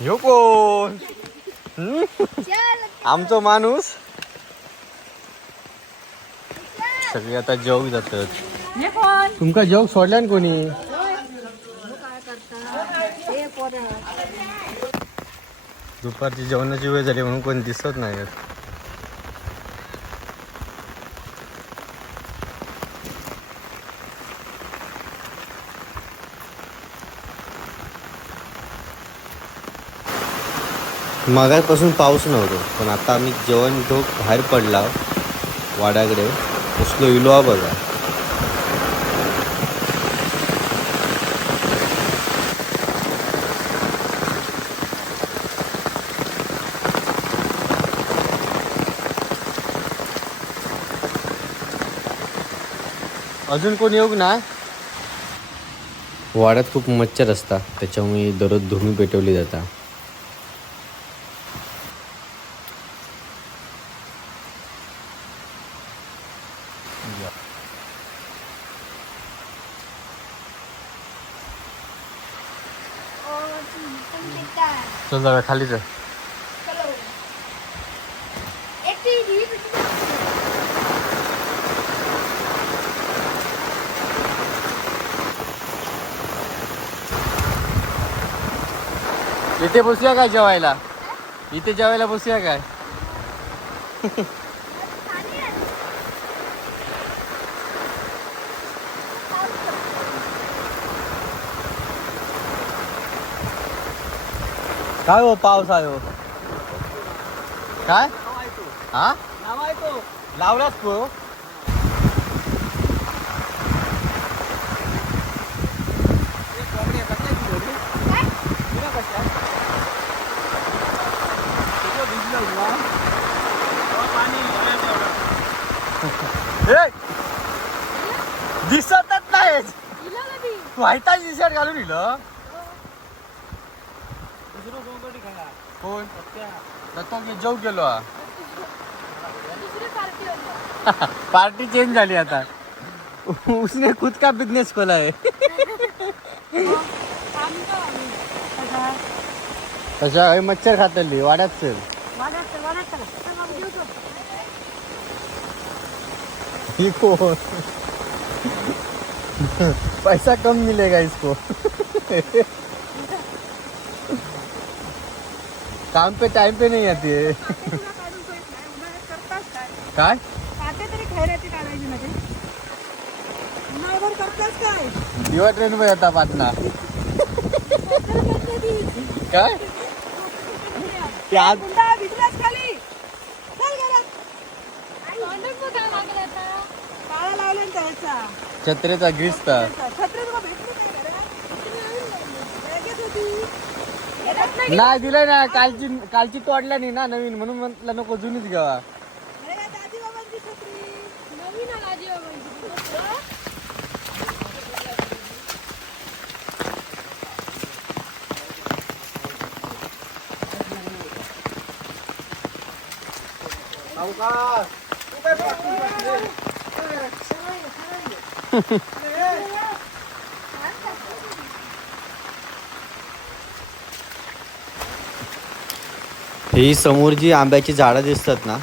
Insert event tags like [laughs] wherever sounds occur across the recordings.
ह्यो कोण आमचो माणूस. सगळे आता जेवक जातात. तुमका जेवक सोडल्या ना कोणी? दुपारची जेवणाची वेळ झाली म्हणून कोणी दिसत नाही. मागापासून पाऊस नव्हतो. पण आता आम्ही जेवण घेऊ बाहेर पडला. वाड्याकडे. उसलो इलो बघा. अजून कोण येऊ ना? वाड्यात खूप मच्छर असतात. त्याच्यामुळे दररोज धुमी पेटवली जातात. चल जाऊया खालीच इथे बसूया काय जेवायला? इथे जेवायला बसूया काय? [laughs] काय हो पाऊस आहे हो? काय? हा? लावलाच तू! दिसतच नाही व्हायटा शर्ट घालून इलं? कोण? तो जेव गेलो हा. पार्टी चेंज [laughs] झाली आता. उसने खुद का बिझनेस खोला है तशा काही मच्छर खातली वाड्यात चल. ही कौन पैसा कम मिलेगा इसको. [laughs] काम पे टाइम पे नहीं आती है। [laughs] काय? तरी खैराची काढायची मध्ये उन्हाळभर करतास काय? दिवा ट्रेन मध्ये आता पाटणा. काय? ते आज छत्रेचा ग्रिस्ता छत्री तुला भेटली काय घरात? बॅगेत होती. येतात नाही. दिलं ना. कालची कालची तोडल्या नाही ना नवीन म्हणून म्हटलं नको जुनीच घ्यावा [laughs] अरे या दाजीबाबांची छत्री ही समोर जी आंब्याची झाडं दिसतात ना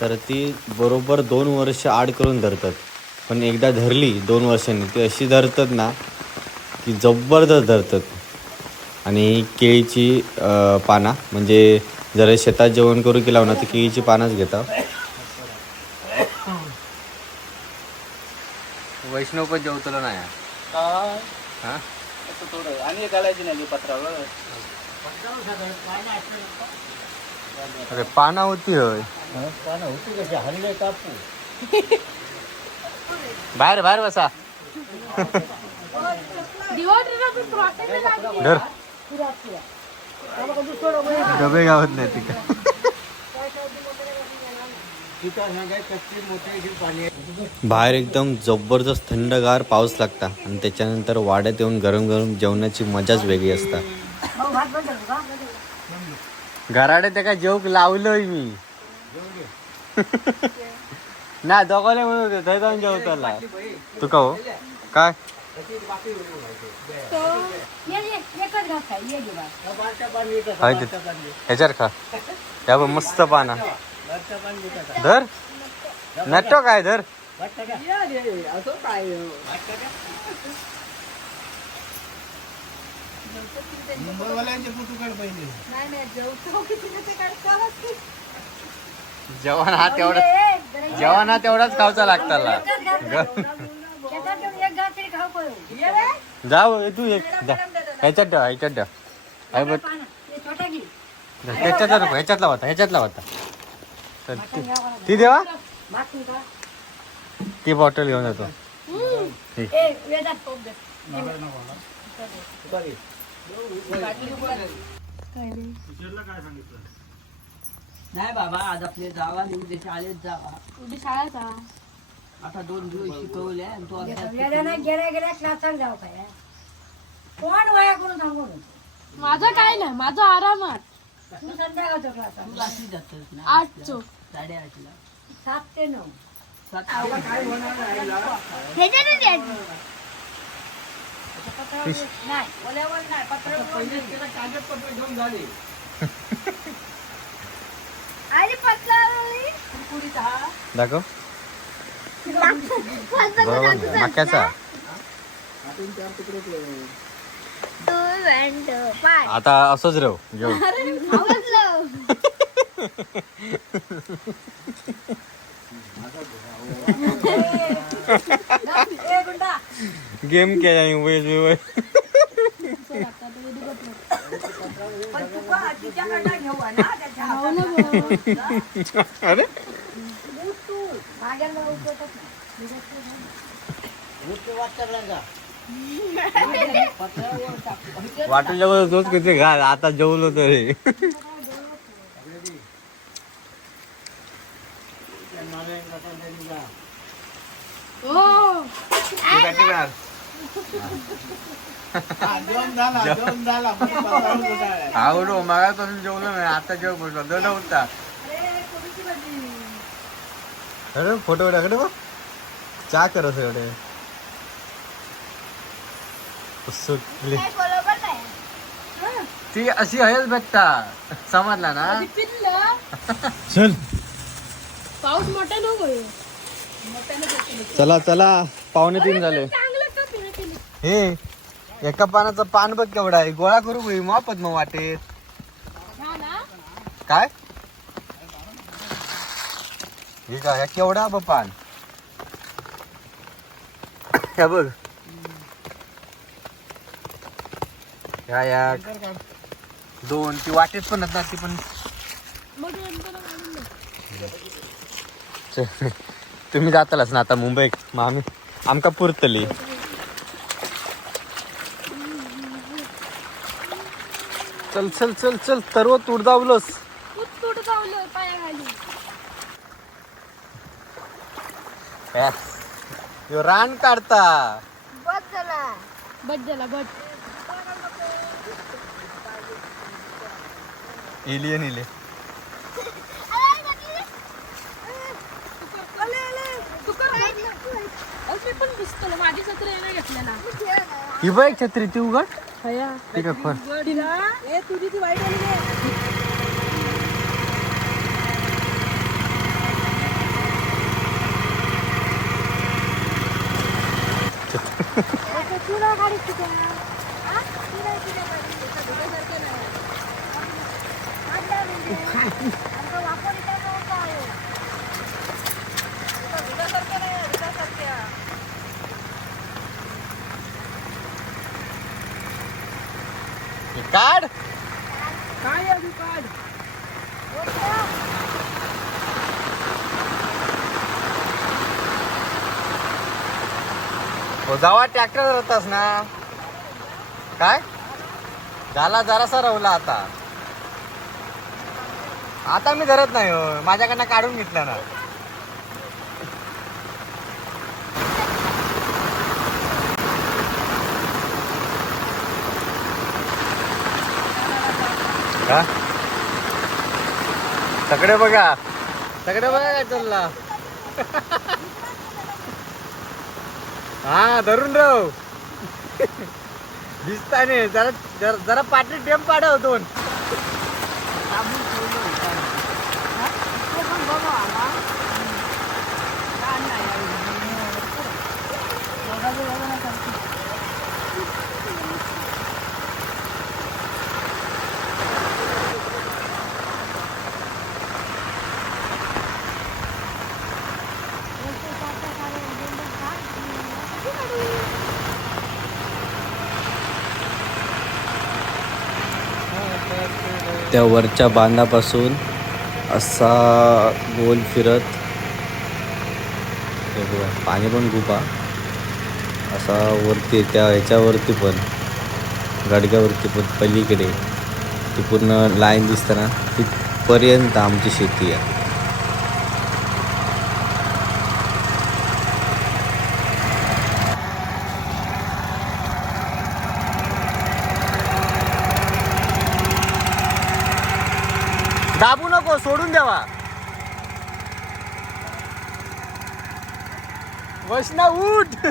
तर ती बरोबर दोन वर्ष आड करून धरतात. पण एकदा धरली दोन वर्षांनी ती अशी धरतात ना की जबरदस्त धरतात. आणि ही केळीची पाना म्हणजे जरा शेतात जेवण करू की लावणार तर केळीची पानच घेतात वैष्णव पण जेवतलं नाही. हा? थोडं आणि घालायची नाही पत्रावर. अरे पाना होती होय. होती कशी हल्ले कापू. बाहेर बाहेर बसा. डबे गावत नाही पाणी बाहेर एकदम जबरदस्त थंडगार पाऊस लागता आणि त्याच्यानंतर वाड्यात येऊन गरम गरम जेवणाची मजाच वेगळी असता. घराडे ते काय जेवक लावलंय मी. [laughs] ना दोघाले म्हणत होते थंय जाऊन जेवताला तू का हो? काय. तो ये ये ये. ह्याच्यावर खा. त्या बघ मस्त पाना. धर. नटो काय धर. का? असं काय बारच्या का? मुंबईवाल्यांचे फोटो काढ पहिले. नाही नाही जेवतो. किती ते काढतो? जेवण हा तेवढा जेवण हा तेवढाच खावचा लागताला एक घास तरी खाऊ करू ये रे. जाऊ तू एक जा. ह्याच्यात ठेव ह्याच्यात ठेव. बघ. पाना. ये छोटा घे. ह्याच्यातला नको ह्याच्यातला होता ह्याच्यातला होता. तर ती- ती देवा. का ती बॉटल घेऊन येतो ए वेदात पोप दे. सॉरी नाही बाबा आज आपले जावा उद्या शाळेत जावा. उद्या शाळेचा आता दोन दिवस शिकवले आणि तो वेदाना गेल्या गेल्या क्लासात जाऊ काय? कोण वया करून सांगू. माझं काय नाही माझं आरामात. तू संध्याकाळचा क्लास तू रात्री जातोस ना? आठचो. साडेआठला. सात ते नऊ. सात नाही ओल्यावर नाही पत्रावर कागदपत्र घेऊन झाले आणि पत्रावर दाखव. बरोबर मक्याचा. आता असंच राहू घेऊ. [laughs] गेम केला मोबाईल बिबाईल पण तू का तिच्याकडनं घेऊ ना त्याच्या अरे दूध तू भाग्याला उपयोगच नाही. गोष्टी वाचता वाटून जेवण तोच किती घाल आता जेवलो तरी हो। आवडो मागापासून जेवलो नाही आता जेव बसलो दड होता अरे फोटो टाकडे बघ चा करत एवढे. सुटली. ती अशी आहेच भेटता. समजला ना? चल. पाऊस मोठा नको. चला चला. पावणे तीन झाले. हे एका पानाचं पान बघ केवढा आहे. गोळा करू होई मापत मग वाटेत काय? हे का ह्या केवढा बघ पान? ह्या बघ. ह्या या दोन ती वाटेत पण ना ती पण. तुम्ही जातालाच ना आता मुंबईत. मग आम्ही आमका पुरतली. चल चल चल चल सर्व तूर दावलंस. तूच कुठं चावलं पायाखाली. ह्यो रान काढता. एलियन इले मी पण दिसतो माझी सत्र येणं घेतलेला. ही बाईक छत्री ती उघड. ठीक आहे ए तुझी ती वाईट आली रे तुला गाडी किती हे काढ. काय हो जावा ट्रॅक्टर धरतास ना. काय? झाला जरासा रवला आता. आता मी धरत नाही हो माझ्याकडनं काढून घेतला ना. का? सगळे बघा. सगळे बघा काय चालला. हा धरून राव दिसता नाही. जरा जरा जरा पाठी टेम पाडव हो दोन. त्या वरच्या बांधापासून असा गोल फिरत हे पाणी पण खूप असा वरती त्या ह्याच्यावरती पण गाडग्यावरती पण पलीकडे. ती पूर्ण लाईन दिसताना तिथपर्यंत आमची शेती आहे दाबू नको सोडून द्यावा. वैष्णव उठ.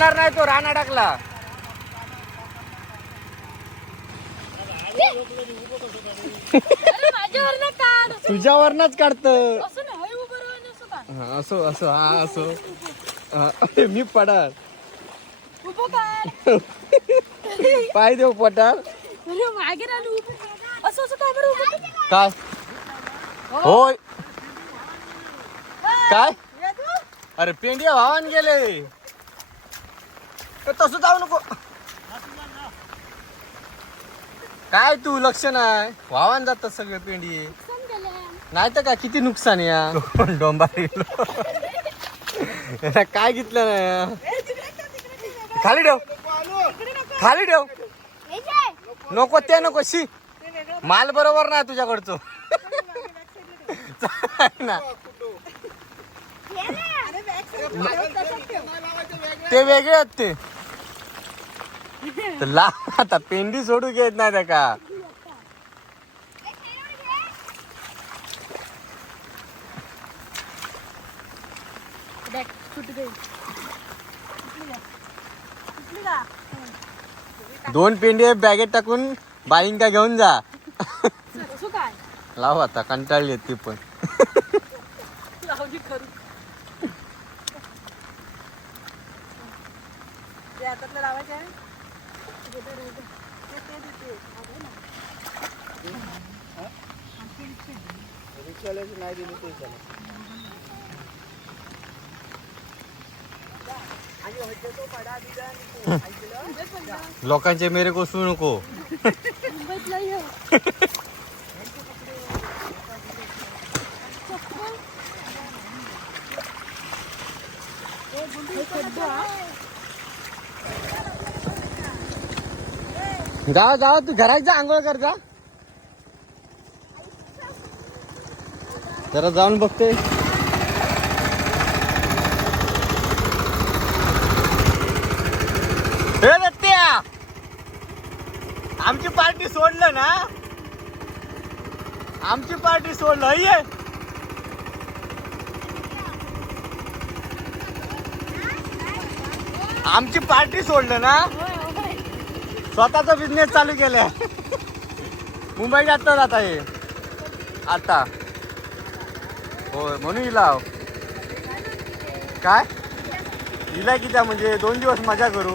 चालणार नाही तो ना काढ तुझ्यावरनच काढत. असं असं का असो असो हा असो. मी पडा उभं काढ. पाय देऊ पटाल. अरे मागे राहिलं उभं असं असं काय बरं उभं काय होय. काय? अरे पेंडिया भावान गेले. तसं जाऊ नको. काय तू लक्ष नाही? वाहवान जातात सगळे पेंडी. नाही तर का किती नुकसान या? डोंबार गेलो याला काय घेतलं नाही खाली ठेव. खाली ठेव. नको ते नको शी. माल बरोबर नाही तुझ्याकडचं. [laughs] ना. ते वेगळे आहेत ते तर ला आता पेंडी सोडू घेत नाही त्या का? दोन पेंडी बॅगेत टाकून बाईंका घेऊन जा. लाव आता कंटाळली ती पण. लोकांचे मेरे कोसू नको जा जा तू घरात जा आंघोळ कर जा. जरा जाऊन बघते हे दत्त्या आमची पार्टी सोडलं ना? आमची पार्टी सोडलं ये. आमची पार्टी सोडलं ना? स्वतःचा बिझनेस चालू केलाय. मुंबई जातात आता हे आता. होय म्हणून हिला काय? हिला किती म्हणजे दोन दिवस मजा करू.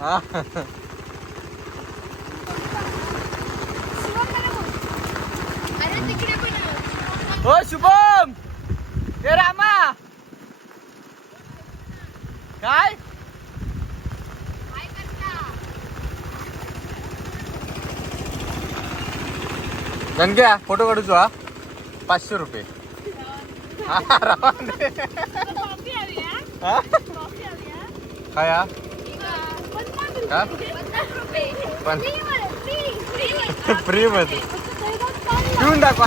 हा. ओ शुभम ए रामा काय? गणग्या फोटो काढूचो हा पाचशे रुपये हा. हा? काय हा का. पण फ्री मध्ये, पिऊन दाखवा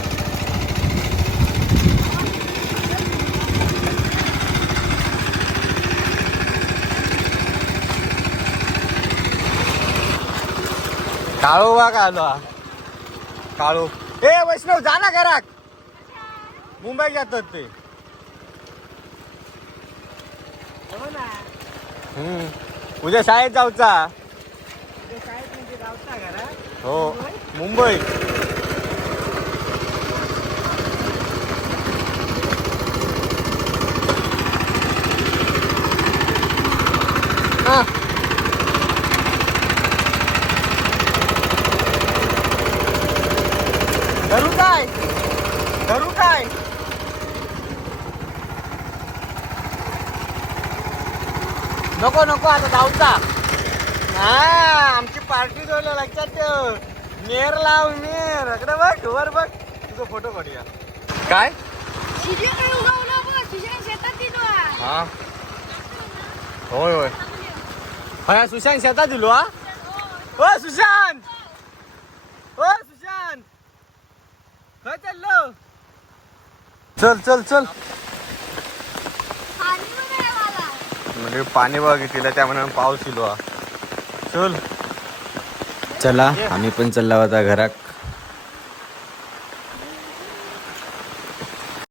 काळू आलो हा काळू ए वैष्णव जा ना घरात मुंबई जातात ते हम्म. उद्या शाळेत जाऊचा. शाळेत म्हणजे हो. मुंबई हा. धरू काय धरू काय नको नको आता जाऊचा हा आमची पार्टी जोडल्या लक्षात नेर लाव नेर अकडे बघ वर बघ. तुझा फोटो काढूया. काय? हा. हा. होय होय. हा सुशांत शेतात दिलो हा? ओ सुशांत! ओ सुशांत! काय चाललो? चल चल चल. म्हणजे पाणी बघितलं त्यामुळे पाऊस इलो हा. चल. चला आम्ही पण चालला होता घरात.